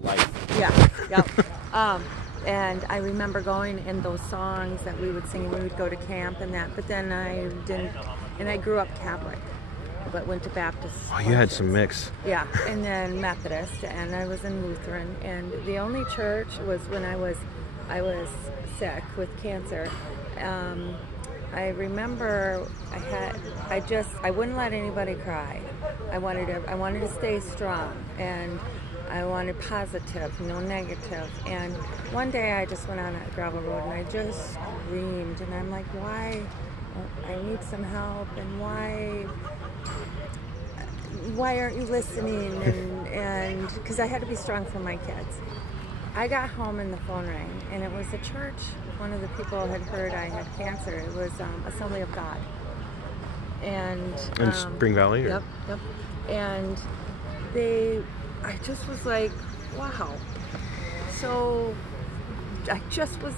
life. Yeah, yep. And I remember going in those songs that we would sing when we would go to camp and that, but then I didn't, and I grew up Catholic, but went to Baptist. Oh, you had some mix. Yeah, and then Methodist, and I was in Lutheran, and the only church was when I was sick with cancer. I remember I wouldn't let anybody cry. I wanted to stay strong, and I wanted positive, no negative. And one day I just went on a gravel road and I just screamed, and I'm like, why? I need some help, and why aren't you listening? And because I had to be strong for my kids. I got home and the phone rang, and it was a church. One of the people had heard I had cancer. It was Assembly of God. And in Spring Valley? Or? Yep. And I just was like, wow. So I just was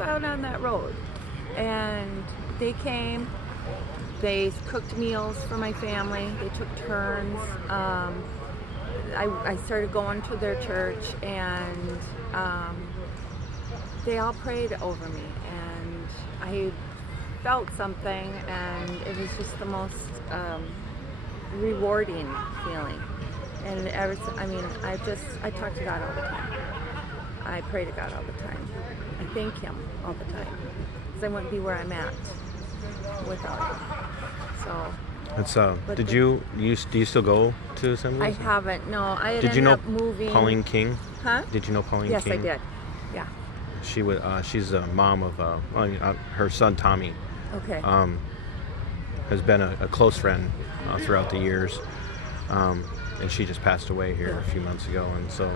out on that road, and they came. They cooked meals for my family. They took turns. I started going to their church, and they all prayed over me, and I felt something, and it was just the most rewarding feeling. And I talk to God all the time. I pray to God all the time. I thank Him all the time, because I wouldn't be where I'm at without Him. So. Do you still go to Assembly? I haven't. No, I had Did you ended know up moving. Pauline King? Huh? Did you know Pauline King? Yes, I did. Yeah. She's a mom of her son Tommy. Okay. Has been a close friend throughout the years, and she just passed away here a few months ago, and so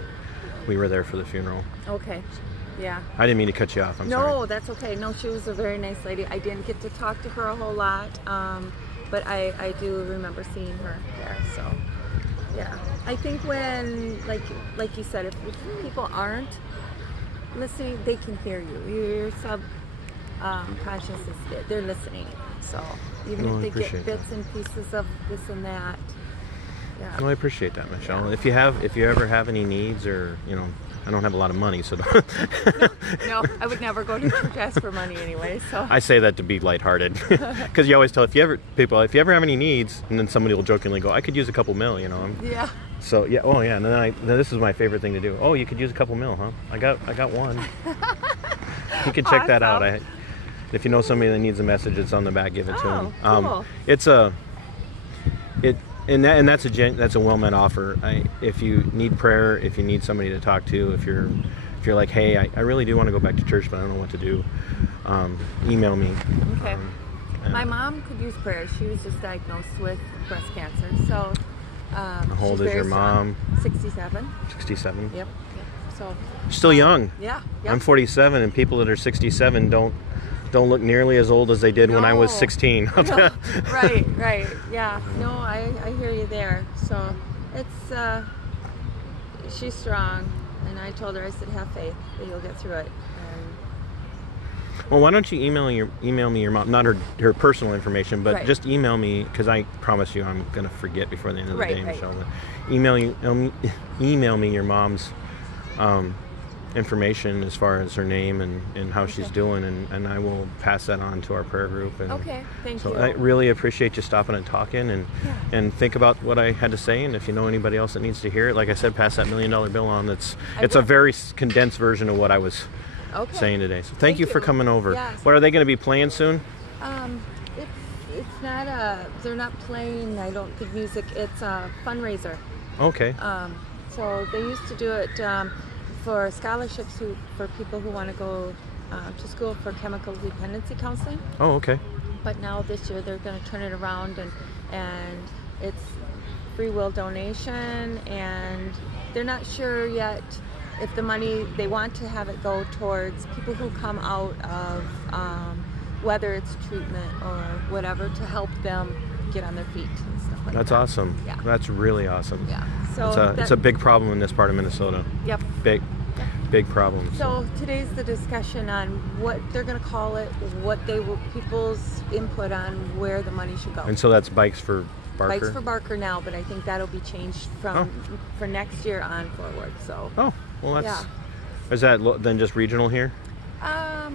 we were there for the funeral. Okay. Yeah. I didn't mean to cut you off. I'm sorry. No, that's okay. No, she was a very nice lady. I didn't get to talk to her a whole lot, but I do remember seeing her there. So, yeah. I think when, like you said, if people aren't listening, they can hear you. Your subconscious they're listening. So even if they get bits and pieces of this and that. Yeah. No, I appreciate that, Michelle. Yeah. If you ever have any needs, or I don't have a lot of money, so no, I would never go to church ask for money anyway. So I say that to be lighthearted, because you always tell if you ever have any needs, and then somebody will jokingly go, "I could use a couple mil," Yeah. So yeah, oh yeah, and then this is my favorite thing to do. Oh, you could use a couple mil, huh? I got one. You can check that out. If you know somebody that needs a message, it's on the back. Give it to them. Cool. And that's a well-meant offer. If you need prayer, if you need somebody to talk to, if you're like, hey, I really do want to go back to church, but I don't know what to do, email me. Okay. My mom could use prayer. She was just diagnosed with breast cancer. So how old is your mom? 67. 67? Yep. So still young. Yeah. Yep. I'm 47, and people that are 67 don't look nearly as old as they did when I was 16. No. Right. Yeah. No, I hear you there. So it's she's strong, and I told her, I said, have faith that you'll get through it. Well, why don't you email me your mom, not her personal information, but just email me, because I promise you I'm gonna forget before the end of the day, Michelle. But email me your mom's information as far as her name and how she's doing, and I will pass that on to our prayer group. And okay, thank you. So I really appreciate you stopping and talking, and think about what I had to say, and if you know anybody else that needs to hear it, like I said, pass that $1 million bill on. It's a very condensed version of what I was saying today. So thank you for coming over. Yes. What are they going to be playing soon? It's not they're not playing, I don't think, music. It's a fundraiser. Okay. So they used to do it for scholarships for people who want to go to school for chemical dependency counseling. Oh, okay. But now this year they're going to turn it around, and it's free will donation, and they're not sure yet if the money, they want to have it go towards people who come out of whether it's treatment or whatever, to help them get on their feet and stuff like that. That's awesome. Yeah. That's really awesome. Yeah. So it's a big problem in this part of Minnesota. Yep. Big problem. So today's the discussion on what they're going to call it, people's input on where the money should go. And so that's bikes for Barker. Bikes for Barker now, but I think that'll be changed from for next year on forward. So. Oh, well, that's. Is that then just regional here? I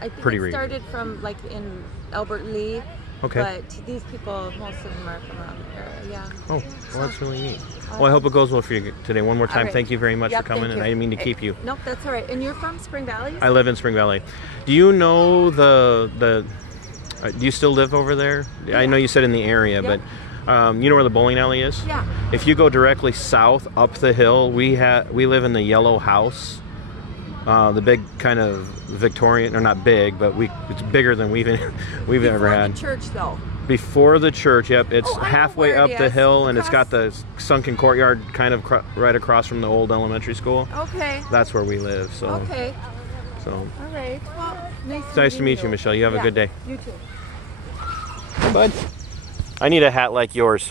think Pretty it started from like in Albert Lee. Okay. But these people, most of them are from around the area. Yeah. Oh, well, that's really neat. Well, I hope it goes well for you today. One more time, thank you very much for coming, and I didn't mean to keep you. Nope, that's all right. And you're from Spring Valley? I live in Spring Valley. Do you know do you still live over there? Yeah. I know you said in the area, but you know where the bowling alley is? Yeah. If you go directly south up the hill, we live in the yellow house, the big kind of Victorian, or not big, but it's bigger than we've ever had. Before the church, though. Before the church, yep. It's halfway up the hill, and it's got the sunken courtyard kind of right across from the old elementary school. Okay. That's where we live. So. Okay. So. All right. Well, nice to meet you, Michelle. You have a good day. You too. Hey, bud. I need a hat like yours.